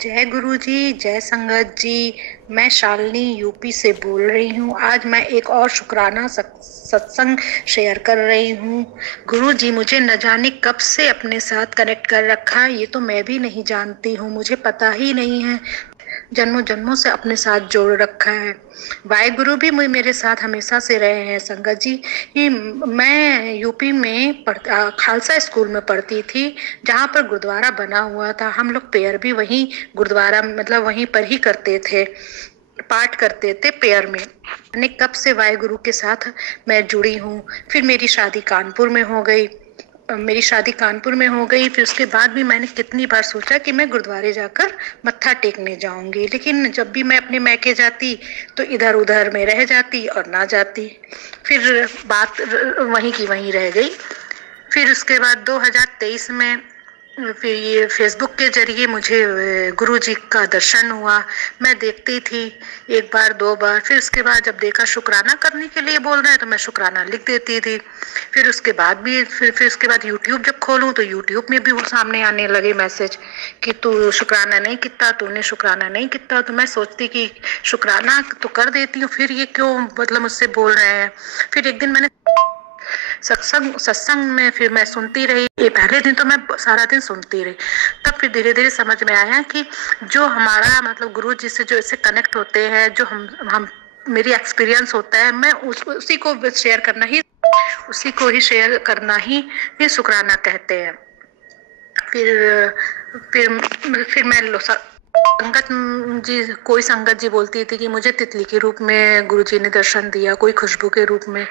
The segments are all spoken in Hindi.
जय गुरु जी, जय संगत जी। मैं शालिनी यूपी से बोल रही हूँ। आज मैं एक और शुक्राना सत्संग शेयर कर रही हूँ। गुरु जी मुझे न जाने कब से अपने साथ कनेक्ट कर रखा है, ये तो मैं भी नहीं जानती हूँ, मुझे पता ही नहीं है। जन्मों जन्मों से अपने साथ जोड़ रखा है। वाहेगुरु भी मेरे साथ हमेशा से रहे हैं। संगत जी, मैं यूपी में खालसा स्कूल में पढ़ती थी, जहाँ पर गुरुद्वारा बना हुआ था। हम लोग प्रेयर भी वहीं गुरुद्वारा मतलब वहीं पर ही करते थे, पाठ करते थे प्रेयर में। मैंने कब से वाहेगुरु के साथ मैं जुड़ी हूँ। फिर मेरी शादी कानपुर में हो गई। फिर उसके बाद भी मैंने कितनी बार सोचा कि मैं गुरुद्वारे जाकर मत्था टेकने जाऊंगी, लेकिन जब भी मैं अपने मैके जाती तो इधर उधर में रह जाती और ना जाती। फिर बात वहीं की वहीं रह गई। फिर उसके बाद 2023 में फिर ये फेसबुक के जरिए मुझे गुरु जी का दर्शन हुआ। मैं देखती थी एक बार दो बार, फिर उसके बाद जब देखा शुक्राना करने के लिए बोल रहे हैं तो मैं शुक्राना लिख देती थी। फिर उसके बाद भी फिर उसके बाद यूट्यूब जब खोलूं तो यूट्यूब में भी वो सामने आने लगे मैसेज कि तू शुक्राना नहीं किया, तूने शुक्राना नहीं किया। तो मैं सोचती कि शुक्राना तो कर देती हूँ, फिर ये क्यों मतलब मुझसे बोल रहे हैं। फिर एक दिन मैंने सत्संग में फिर मैं सुनती रही। ये पहले दिन तो मैं सारा दिन सुनती रही, तब फिर धीरे धीरे समझ में आया कि जो हमारा मतलब गुरु जी से जो ऐसे कनेक्ट होते हैं, जो हम मेरी एक्सपीरियंस होता है, मैं उसी को ही शेयर करना ही शुक्राना कहते हैं। फिर फिर मैं संगत जी, कोई संगत जी बोलती थी कि मुझे तितली के रूप में गुरुजी ने दर्शन दिया, कोई खुशबू के रूप में,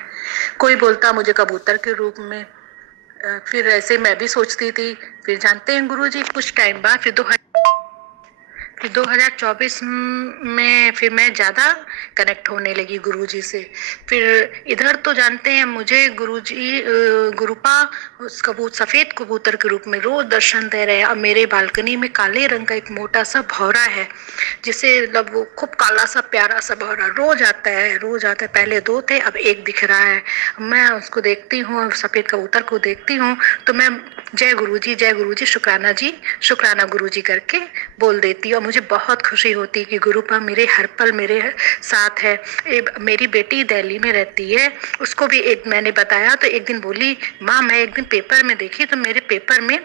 कोई बोलता मुझे कबूतर के रूप में। फिर ऐसे मैं भी सोचती थी। फिर जानते हैं गुरुजी कुछ टाइम बाद फिर 2024 में फिर मैं ज्यादा कनेक्ट होने लगी गुरुजी से। फिर इधर तो जानते हैं मुझे गुरुजी गुरुपा सफेद कबूतर के रूप में रोज दर्शन दे रहे हैं। अब मेरे बालकनी में काले रंग का एक मोटा सा भौरा है, जिसे मतलब वो खूब काला सा प्यारा सा भौरा रोज आता है, रोज आता है। पहले दो थे, अब एक दिख रहा है। मैं उसको देखती हूँ, सफेद कबूतर को देखती हूँ तो मैं जय गुरु जी, शुक्राना गुरु जी करके बोल देती हूँ। मुझे बहुत खुशी होती है कि गुरुपा मेरे हर पल मेरे साथ है। मेरी बेटी दिल्ली में रहती है, उसको भी एक मैंने बताया तो एक दिन बोली, माँ मैं एक दिन पेपर में देखी तो मेरे पेपर में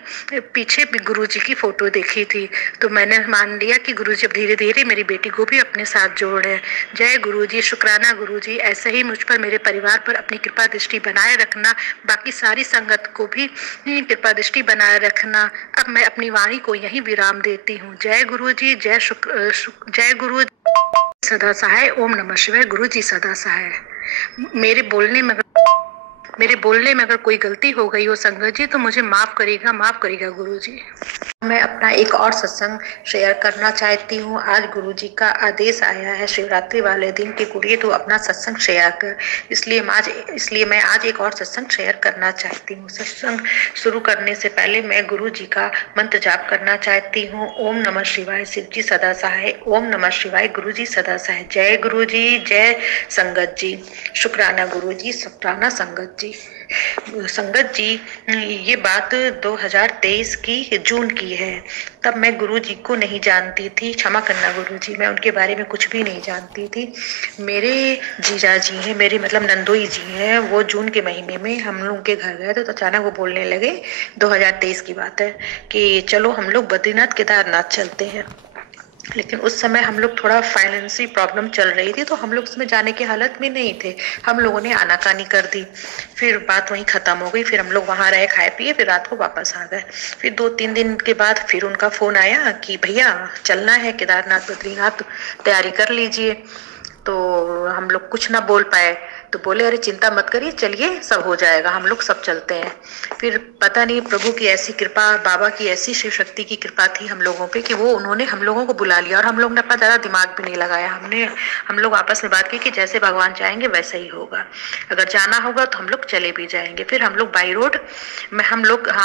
पीछे भी गुरु जी की फोटो देखी थी। तो मैंने मान लिया कि गुरु जी अब धीरे धीरे मेरी बेटी को भी अपने साथ जोड़ रहे हैं। जय गुरु जी, शुक्राना गुरु जी। ऐसे ही मुझ पर मेरे परिवार पर अपनी कृपा दृष्टि बनाए रखना, बाकी सारी संगत को भी कृपा दृष्टि बनाए रखना। अब मैं अपनी वाणी को यही विराम देती हूँ। जय गुरु जी, जय गुरु सदा सहाय। ओम नमः शिवाय। गुरु जी सदा सहाय। मेरे बोलने में अगर कोई गलती हो गई हो संगत जी तो मुझे माफ करिएगा गुरु जी। मैं अपना एक और सत्संग शेयर करना चाहती हूँ। आज गुरु जी का आदेश आया है शिवरात्रि वाले दिन की कुड़िए तो अपना सत्संग शेयर कर, इसलिए मैं आज एक और सत्संग शेयर करना चाहती हूँ। सत्संग शुरू करने से पहले मैं गुरु जी का मंत्र जाप करना चाहती हूँ। ओम नमः शिवाय। शिव जी सदा सहाय। ओम नमः शिवाय। गुरु जी सदा सहाय। जय गुरु जी, जय संगत जी। शुक्राना गुरु जी, शुक्राना संगत जी। संगत जी, ये बात 2023 की जून की है। तब मैं गुरु जी को नहीं जानती थी, क्षमा करना गुरु जी, मैं उनके बारे में कुछ भी नहीं जानती थी। मेरे जीजा जी हैं, मेरे मतलब नंदोई जी हैं, वो जून के महीने में हम लोग के घर गए थे तो अचानक वो बोलने लगे, 2023 की बात है, कि चलो हम लोग बद्रीनाथ केदारनाथ चलते हैं। लेकिन उस समय हम लोग थोड़ा फाइनेंशियल प्रॉब्लम चल रही थी तो हम लोग उसमें जाने की हालत में नहीं थे। हम लोगों ने आनाकानी कर दी, फिर बात वहीं खत्म हो गई। फिर हम लोग वहां रहे, खाए पिए, फिर रात को वापस आ गए। फिर 2-3 दिन के बाद फिर उनका फोन आया कि भैया चलना है केदारनाथ बद्रीनाथ, तैयारी कर लीजिए। तो हम लोग कुछ ना बोल पाए, तो बोले अरे चिंता मत करिए, चलिए सब हो जाएगा, हम लोग सब चलते हैं। फिर पता नहीं प्रभु की ऐसी कृपा, बाबा की ऐसी शिव शक्ति की कृपा थी हम लोगों पे कि वो उन्होंने हम लोगों को बुला लिया और हम लोग ने अपना ज्यादा दिमाग भी नहीं लगाया। हम लोग आपस में बात की कि जैसे भगवान चाहेंगे वैसा ही होगा, अगर जाना होगा तो हम लोग चले भी जाएंगे। फिर हम लोग बाई रोड में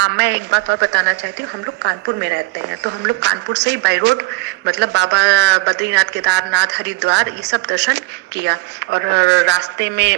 मैं एक बात और बताना चाहती हूँ, हम लोग कानपुर में रहते हैं तो हम लोग कानपुर से ही बाई रोड मतलब बाबा बद्रीनाथ, केदारनाथ, हरिद्वार ये सब दर्शन किया। और रास्ते में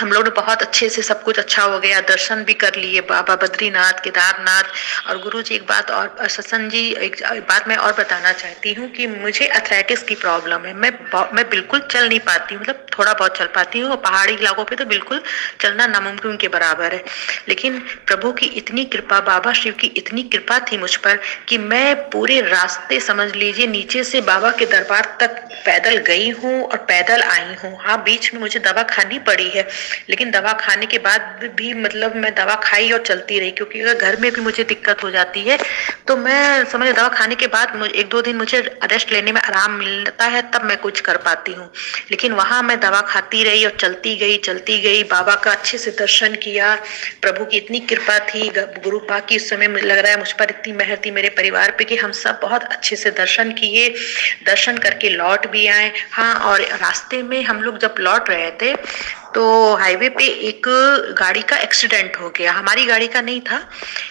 हम लोग ने बहुत अच्छे से सब कुछ अच्छा हो गया, दर्शन भी कर लिए बाबा बद्रीनाथ, केदारनाथ। और गुरुजी एक बात और सत्संग जी, एक बात मैं और बताना चाहती हूँ कि मुझे अथलेटिक्स की प्रॉब्लम है। मैं बिल्कुल चल नहीं पाती हूँ, मतलब थोड़ा बहुत चल पाती हूँ, और पहाड़ी इलाकों पे तो बिल्कुल चलना नामुमकिन के बराबर है। लेकिन प्रभु की इतनी कृपा, बाबा शिव की इतनी कृपा थी मुझ पर कि मैं पूरे रास्ते समझ लीजिए नीचे से बाबा के दरबार तक पैदल गई हूँ और पैदल आई हूँ। हाँ, बीच में मुझे दवा खानी पड़ी है, लेकिन दवा खाने के बाद भी मतलब मैं दवा खाई और चलती रही, क्योंकि अगर घर में भी मुझे दिक्कत हो जाती है तो मैं समझ, दवा खाने के बाद एक दो दिन मुझे रेस्ट लेने में आराम मिलता है, तब मैं कुछ कर पाती हूँ। लेकिन वहां मैं दवा खाती रही और चलती गई, बाबा का अच्छे से दर्शन किया। प्रभु की इतनी कृपा थी, गुरु पाक की, उस समय मुझे लग रहा है मुझ पर इतनी मेहर थी मेरे परिवार पे कि हम सब बहुत अच्छे से दर्शन किए, दर्शन करके लौट भी आए। हाँ, और रास्ते में हम लोग जब लौट रहे थे तो हाईवे पे एक गाड़ी का एक्सीडेंट हो गया। हमारी गाड़ी का नहीं था,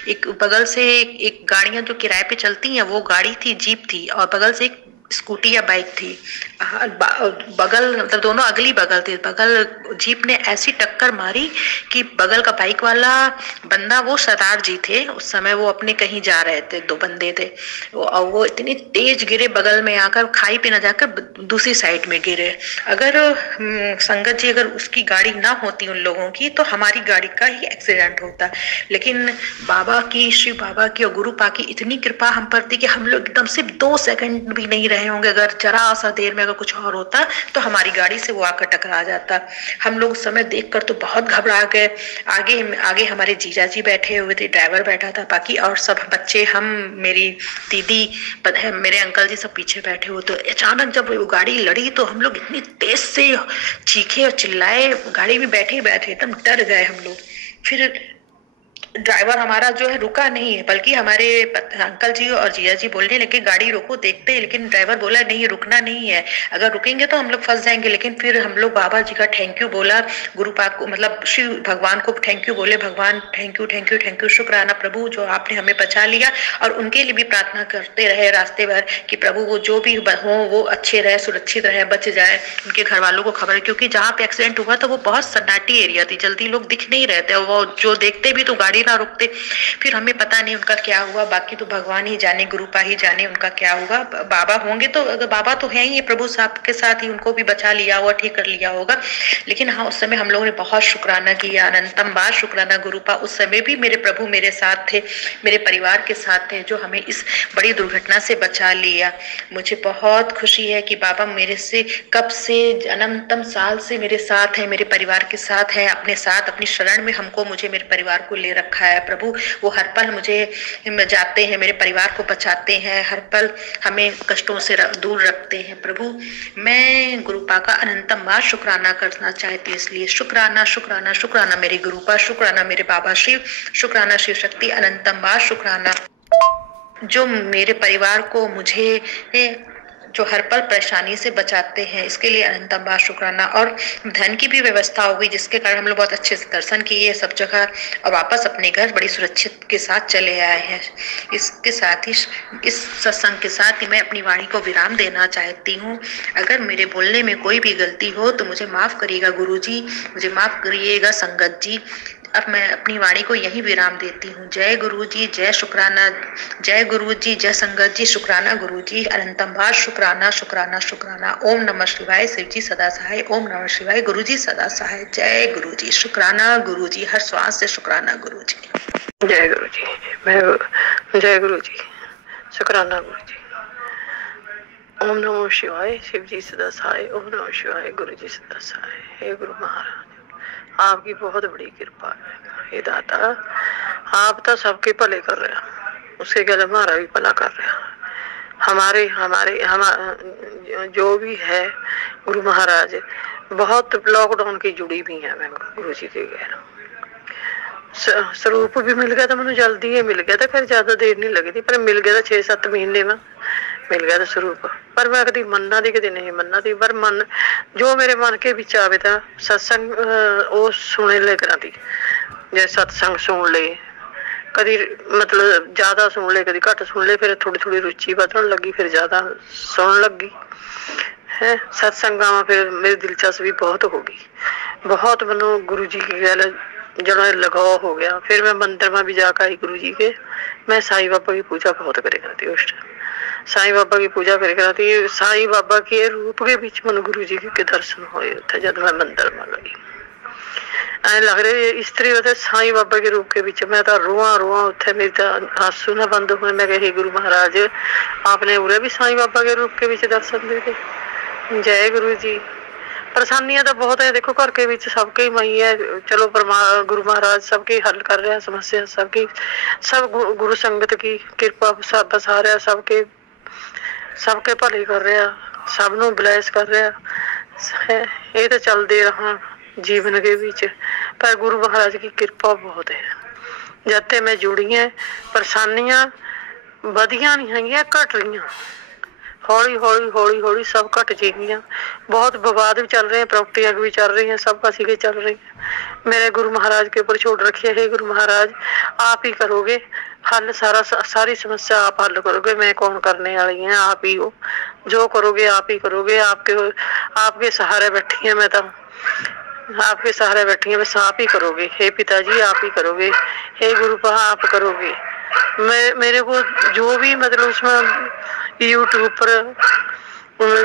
एक बगल से एक गाड़ियां जो किराए पे चलती हैं वो गाड़ी थी, जीप थी, और बगल से एक स्कूटी या बाइक थी। बगल मतलब दोनों अगली बगल थे। बगल जीप ने ऐसी टक्कर मारी कि बगल का बाइक वाला बंदा, वो सरदार जी थे उस समय, वो अपने कहीं जा रहे थे, दो बंदे थे, और वो इतनी तेज गिरे, बगल में आकर खाई पे न जाकर दूसरी साइड में गिरे। अगर संगत जी, अगर उसकी गाड़ी ना होती उन लोगों की, तो हमारी गाड़ी का ही एक्सीडेंट होता। लेकिन बाबा की, शिव बाबा की और गुरु पाक की इतनी कृपा हम पर थी कि हम लोग एकदम सिर्फ 2 सेकंड भी नहीं रहे होंगे। अगर जरा सा देर में अगर कुछ और होता तो हमारी गाड़ी से वो आकर टकरा जाता। हम लोग उस समय देखकर तो बहुत घबरा गए। आगे आगे हमारे जीजा जी बैठे हुए थे, ड्राइवर बैठा था, बाकी और सब बच्चे, हम, मेरी दीदी, मेरे अंकल जी सब पीछे बैठे हुए। तो अचानक जब वो गाड़ी लड़ी तो हम लोग इतनी तेज से चीखे और चिल्लाए, गाड़ी में बैठे बैठे एकदम डर गए हम लोग। फिर ड्राइवर हमारा जो है रुका नहीं है, बल्कि हमारे अंकल जी और जिया जी बोलने लगे गाड़ी रोको, देखते हैं। लेकिन ड्राइवर बोला नहीं, रुकना नहीं है, अगर रुकेंगे तो हम लोग फंस जाएंगे। लेकिन फिर हम लोग बाबा जी का थैंक यू बोला, गुरु पाक को, मतलब शिव भगवान को थैंक यू बोले, भगवान thank you thank you thank you, शुक्राना प्रभु जो आपने हमें बचा लिया। और उनके लिए भी प्रार्थना करते रहे रास्ते भर कि प्रभु वो जो भी हो वो अच्छे रहे, सुरक्षित रहे, बच जाए, उनके घर वालों को खबर है। क्योंकि जहाँ पे एक्सीडेंट हुआ था वो बहुत सन्नाटी एरिया थी, जल्दी लोग दिख नहीं रहे थे, वो जो देखते भी तो गाड़ी ना रुकते। फिर हमें पता नहीं उनका क्या हुआ, बाकी तो भगवान ही जाने, गुरु पा ही जाने उनका क्या हुआ। बाबा होंगे तो, अगर बाबा तो है ही, प्रभु साहब के साथ ही उनको भी बचा लिया हुआ, ठीक कर लिया होगा। लेकिन हाँ, उस समय हम लोगों ने बहुत शुक्राना किया, अनंतम बार शुक्राना गुरु पा। उस समय भी मेरे प्रभु मेरे साथ थे, मेरे परिवार के साथ थे, जो हमें इस बड़ी दुर्घटना से बचा लिया। मुझे बहुत खुशी है कि बाबा मेरे से कब से, अनंतम साल से मेरे साथ है, मेरे परिवार के साथ है, अपने साथ, अपनी शरण में हमको, मुझे, मेरे परिवार को ले रखा है। प्रभु वो हर पल मुझे जाते हैं, मेरे परिवार को बचाते हैं, हर पल हमें कष्टों से दूर रखते हैं। प्रभु मैं गुरुपा का अनंतम बार शुक्राना करना चाहती हूँ। इसलिए शुक्राना शुक्राना शुक्राना मेरे गुरुपा, शुक्राना मेरे बाबा शिव, शुक्राना शिव शक्ति, अनंतम बार शुक्राना जो मेरे परिवार को, मुझे जो हर पल परेशानी से बचाते हैं, इसके लिए अनंतम बार शुक्राना। और धन की भी व्यवस्था हो गई, जिसके कारण हम लोग बहुत अच्छे से दर्शन किए सब जगह और वापस अपने घर बड़ी सुरक्षित के साथ चले आए हैं। इसके साथ ही, इस सत्संग के साथ ही मैं अपनी वाणी को विराम देना चाहती हूँ। अगर मेरे बोलने में कोई भी गलती हो तो मुझे माफ करिएगा गुरुजी, मुझे माफ करिएगा संगत जी। अब मैं अपनी वाणी को यही विराम देती हूँ। जय गुरु जी, जय शुक्राना, जय गुरु जी, जय संगत जी, शुक्राना गुरु जी, अनंतम बार शुक्राना शुक्राना शुक्राना। ओम नमः शिवाय, शिव जी सदा सहाय, ओम नमः शिवाय, गुरु जी सदा सहाय। जय गुरु जी, शुक्राना गुरु जी, हर श्वास से शुक्राना गुरु जी। जय गुरु जी, जय गुरु जी, शुक्राना गुरु जी। ओम नमः शिवाय, शिव जी सदा सहाय, ओम नमः शिवाय, गुरु जी सदा सहाय। हे गुरु महाराज, आपकी बहुत बड़ी कृपा है। हे दाता, आप तो सबके भले कर रहे हैं, उसके गले हमारा भी भला कर रहे हैं। हमारे हमारे हम जो भी है गुरु महाराज, बहुत लॉकडाउन की जुड़ी भी है। मैं गुरु जी के कह रहा हूँ, स्वरूप भी मिल गया था मैंने, जल्दी ही मिल गया था, फिर ज्यादा देर नहीं लगी थी, पर मिल गया था 6-7 महीने में मिल गया था स्वरूप। पर मैं कभी मनना थी, कभी नहीं मनना थी, पर मन जो मेरे मन के विच आवे था, सत्संग वो सुने ले करा थी। जे सत्संग सुन ले, कभी मतलब ज्यादा सुन ले, कभी घट सुन ले, फिर थोड़ी थोड़ी रुचि बदलने लगी, फिर ज्यादा सुन लगी है सत्संगा में। फिर मेरी दिलचस्पी बहुत होगी, बहुत मैनू गुरु जी की गल जड़ा लगाव हो गया। फिर मैं मंदिर में भी जाकर आई गुरु जी के। मैं साईं बाबा की पूजा बहुत करे करती उस टाइम। साईं बाबा की पूजा करे करती। साईं बाबा के रूप के बीच मन गुरु जी के दर्शन होए थे जब मैं मंदिर में गई। ऐ लग रहे इस्त्री वैसे साईं बाबा के रूप के बीच मैं तो रोआ रोआ उठे। मेरी तो आंसू ना बंद हुए। मैं कही गुरु महाराज आपने उरे भी साईं बाबा के रूप के बीच दर्शन दे दे। जय गुरु जी। परेशानियां तो बहुत है देखो घर के बीच सबके ही मई है। चलो गुरु महाराज सबकी हल कर रहे हैं समस्या सबकी। सब गुरु संगत की कृपा बसा रहा सबके सबके भले कर रहा सब नू ब्लैस कर रहा है। ये तो चलते रहा जीवन के बीच पर गुरु महाराज की कृपा बहुत है। जब ते मैं जुड़ी है परेशानियां वधिया नहीं है घट रही। हौली हौली हौली हौली सब घट जाएगियां। बहुत विवाद भी चल रहे हैं प्रॉपर्टियां भी चल रही हैं सब कासी के चल रही हैं। मेरे गुरु महाराज के ऊपर छोड़ रखी है। गुरु महाराज आप ही करोगे हल सारी समस्या आप हल करोगे। मैं कौन करने वाली है आप ही हो जो करोगे आप ही करोगे। आपके सहारे बैठी है मैं तो आपके सहारे बैठी है बस आप ही करोगे। हे पिताजी आप ही करोगे। हे गुरु आप करोगे। मेरे को जो भी मतलब उसमें यूट्यूब पर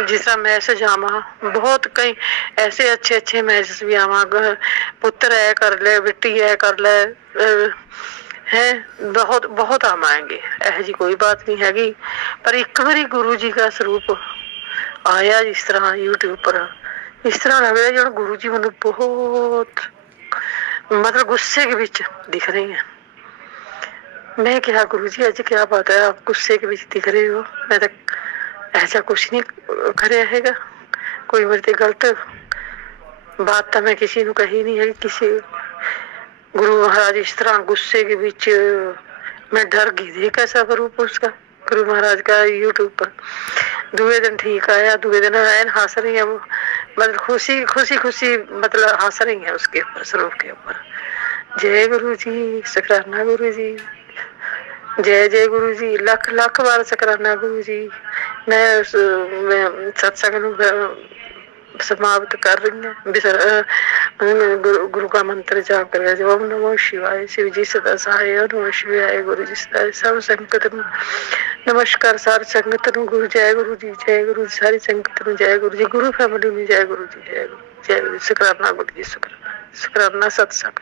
जिस तरह मैसेज आवा बहुत कई ऐसे अच्छे अच्छे मैसेज भी आवा पुत्र है कर ले बेटी है कर ले है बहुत बहुत आवाएंगे। ऐसी जी कोई बात नहीं हैगी। पर एक बारी गुरु जी का स्वरूप आया जिस तरह यूट्यूब पर इस तरह लग रहा जो गुरु जी मैंने बहुत मतलब गुस्से के बीच दिख रही है। मैं क्या गुरु जी अज क्या बात है आप गुस्से के बीच दिख रहे हो। मैं तो ऐसा कुछ नहीं करे हैगा। कोई मेरे गलत बात तो मैं किसी को कही नहीं है। किसी गुरु महाराज इस तरह गुस्से के बीच मैं डर गई थी कैसा स्वरूप उसका गुरु महाराज का यूट्यूब पर। दूसरे दिन ठीक आया दूसरे दिन एन हंस रही है वो मतलब खुशी खुशी खुशी मतलब हंस रही है उसके ऊपर स्वरूप के ऊपर। जय गुरु जी शुकराना गुरु जी। जय जय गुरु जी लख लख बार शुकराना गुरु जी। मैं सत्संग समाप्त कर रही हूँ। गुरु का मंत्र जाप कर ओम नमो शिवाय शिव जी सदा सहाय ओम नमो शिवाय गुरु जी सदा सब संगत नमस्कार सारी संगत गुरु जय गुरु जी सारी संगत जय गुरु जी गुरु फैमिली में जय गुरु जी जय गुरु जी शुकराना गुरु जी शुकराना सत्संग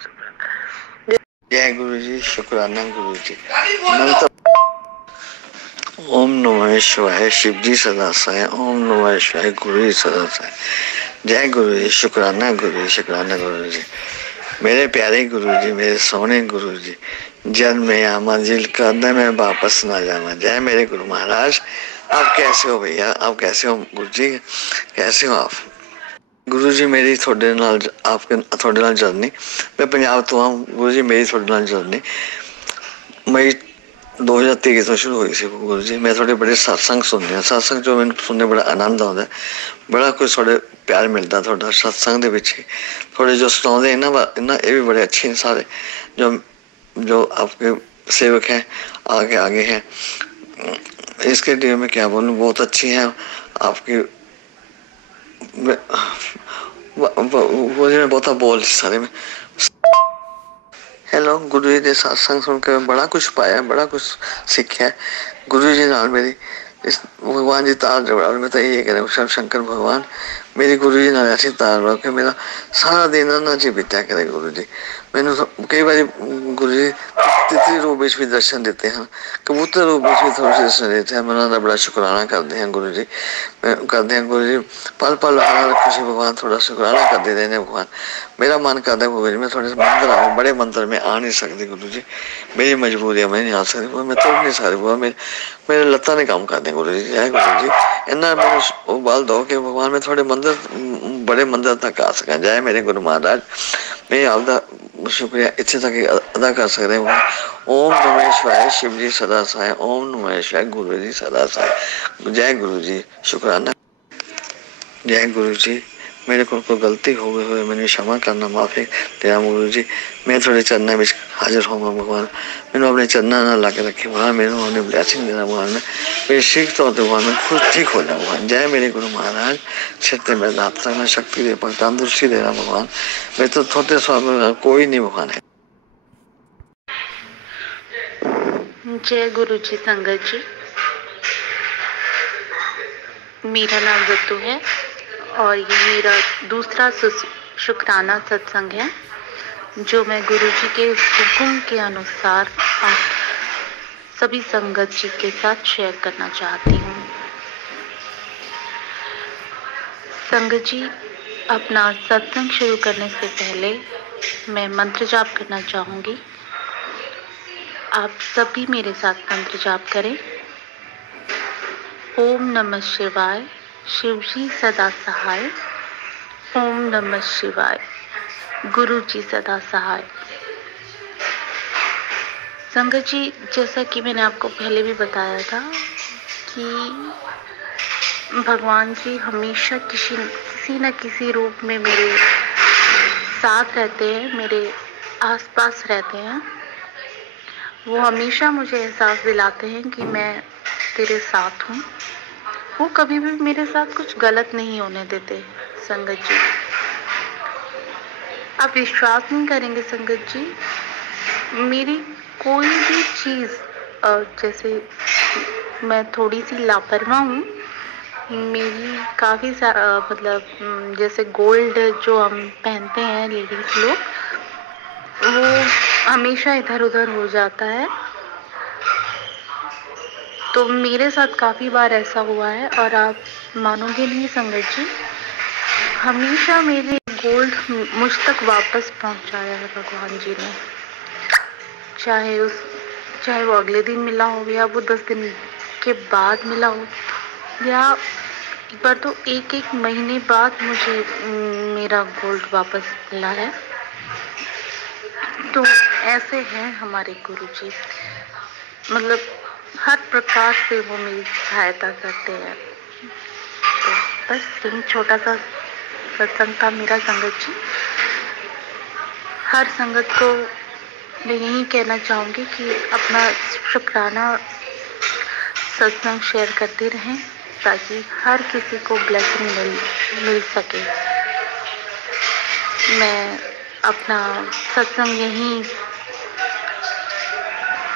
जय गुरु जी शुकराना गुरु जी। ओम नमः शिवाय शिव जी सदा सहाय ओम नमः शिवाय गुरु जी सदा सहाय। जय गुरु जी शुकराना गुरु जी शुकराना गुरु जी। मेरे प्यारे गुरु जी मेरे सोने गुरु जी जब मैं आमा जिल कर मैं वापस ना जावा। जय मेरे गुरु महाराज। आप कैसे हो भैया आप कैसे हो गुरु जी कैसे हो आप। गुरु जी मेरी थोड़े नाल आपके थोड़े नाल जर्नी मैं पंजाब तो आऊँ गुरु जी मेरी थोड़े नाल जर्नी मई 2023 ਤੋਂ शुरू हुई सी गुरु जी। मैं थोड़े बड़े सत्संग सुनने सत्संग जो मैंने सुनने बड़ा आनंद आता है बड़ा कुछ थोड़े प्यार मिलता थोड़ा सत्संग दे विच थोड़े जो सुनाते इन्ना ये भी बड़े अच्छे हैं सारे जो आपके सेवक हैं आगे हैं। इसके लिए मैं क्या बोलूँ बहुत अच्छी हैं आपकी वो बहुत बोल सारे में। हेलो गुरु जी के सत्संग सुन के बड़ा कुछ पाया बड़ा कुछ सीखा गुरु जी नाल मेरी इस भगवान जी तार जोड़ा। मैं तो ये कह रहा हूँ शंकर भगवान मेरी गुरु जी नाल ऐसी तार रहा कि मेरा सारा दिन ना जी बीत्या करे गुरु जी। मैंने कई बार गुरु जी तितली रूप में भी दर्शन देते हैं कबूतर रूप में भी थोड़े से दर्शन देते हैं। मैं उन्होंने बड़ा शुक्राना करते हैं गुरु जी करते हैं गुरु जी पल पल हर खुशी भगवान थोड़ा शुक्राना करते रहने भगवान। मेरा मन करता है गुरु जी मैं थोड़े से मंदिर आऊँ बड़े मंदिर में आ नहीं सकती गुरु जी मेरी मजबूरी है मैं नहीं आ सकती मैं तुर नहीं सकती मेरे लत्ता ने काम करते गुरु जी। जय गुरु जी इन्ना मैंने बल दो कि भगवान में थोड़े मंदिर बड़े मंदिर तक आ सकें। जय मेरे गुरु महाराज मैं आपका शुक्रिया इतने तक अदा कर सकते हैं। ओम नमः शिवाय शिव जी सदा सहाय ओम नमः शिवाय गुरु जी सदा सहाय। जय गुरु जी शुक्राना। जय गुरु जी मेरे को गलती हो गई मैंने क्षमा करना माफी तेरा गुरु जी मैं थोड़े चरणों में हाजिर होऊंगा भगवान। मैंने अपने चंदा ना ला के रखे भगवान, मेरे उन्होंने ब्लेसिंग देना भगवान में, मेरे शीघ्र तौर पर भगवान में खुद ठीक हो जाए भगवान। जय मेरे गुरु महाराज, क्षेत्र में दाता में शक्ति दे, तंदुरुस्ती देना भगवान। मैं तो थोड़े स्वामी कोई नहीं भगवान है। जय गुरु जी संगत जी, मेरा नाम ऋतु है और ये मेरा दूसरा शुक्राना सत्संग है जो मैं गुरु जी के हुक्म के अनुसार आप सभी संगत जी के साथ शेयर करना चाहती हूँ। संगत जी, अपना सत्संग शुरू करने से पहले मैं मंत्र जाप करना चाहूँगी। आप सभी मेरे साथ मंत्र जाप करें। ओम नमः शिवाय, शिव जी सदा सहाय। ओम नमः शिवाय, गुरु जी सदा सहाय। संगत जी, जैसा कि मैंने आपको पहले भी बताया था कि भगवान जी हमेशा किसी न किसी रूप में मेरे साथ रहते हैं, मेरे आसपास रहते हैं। वो हमेशा मुझे एहसास दिलाते हैं कि मैं तेरे साथ हूँ। वो कभी भी मेरे साथ कुछ गलत नहीं होने देते। संगत जी, आप विश्वास नहीं करेंगे संगत जी, मेरी कोई भी चीज़, जैसे मैं थोड़ी सी लापरवाह हूँ, मेरी काफ़ी मतलब जैसे गोल्ड जो हम पहनते हैं लेडीज लोग, वो हमेशा इधर उधर हो जाता है। तो मेरे साथ काफ़ी बार ऐसा हुआ है और आप मानोगे नहीं संगत जी, हमेशा मेरे गोल्ड मुझ तक वापस पहुंचाया है भगवान जी ने। चाहे वो अगले दिन मिला हो या वो 10 दिन के बाद मिला हो, या एक बार तो एक महीने बाद मुझे मेरा गोल्ड वापस मिला है। तो ऐसे हैं हमारे गुरु जी, मतलब हर प्रकार से वो मेरी सहायता करते हैं। तो बस यही छोटा सा सत्संग था मेरा संगत जी। हर संगत को मैं यही कहना चाहूँगी कि अपना शुक्राना सत्संग शेयर करते रहें ताकि हर किसी को ब्लेसिंग मिल सके। मैं अपना सत्संग यहीं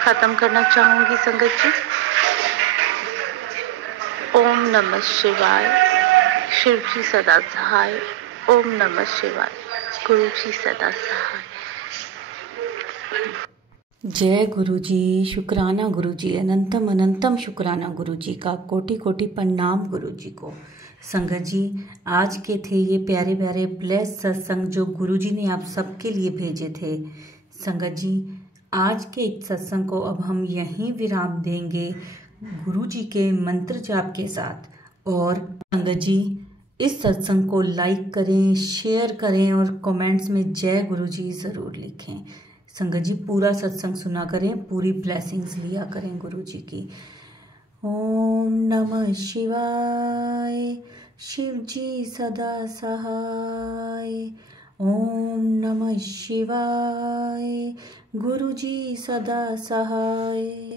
ख़त्म करना चाहूँगी संगत जी। ओम नमः शिवाय, शिव जी सदा सहाय। ओम नमः शिवाय, गुरु जी सदा सहाय। जय गुरु जी, शुक्राना गुरु जी, अनंतम अनंतम शुक्राना गुरु जी का, कोटि कोटि प्रणाम गुरु जी को। संगत जी, आज के थे ये प्यारे प्यारे ब्लेस सत्संग जो गुरु जी ने आप सबके लिए भेजे थे। संगत जी, आज के इस सत्संग को अब हम यहीं विराम देंगे गुरु जी के मंत्र जाप के साथ। और संगत जी, इस सत्संग को लाइक करें, शेयर करें और कमेंट्स में जय गुरु जी ज़रूर लिखें। संगत जी, पूरा सत्संग सुना करें, पूरी ब्लेसिंग्स लिया करें गुरु जी की। ओम नमः शिवाय, शिव जी सदा सहाय। ओम नमः शिवाय, गुरु जी सदा सहाय।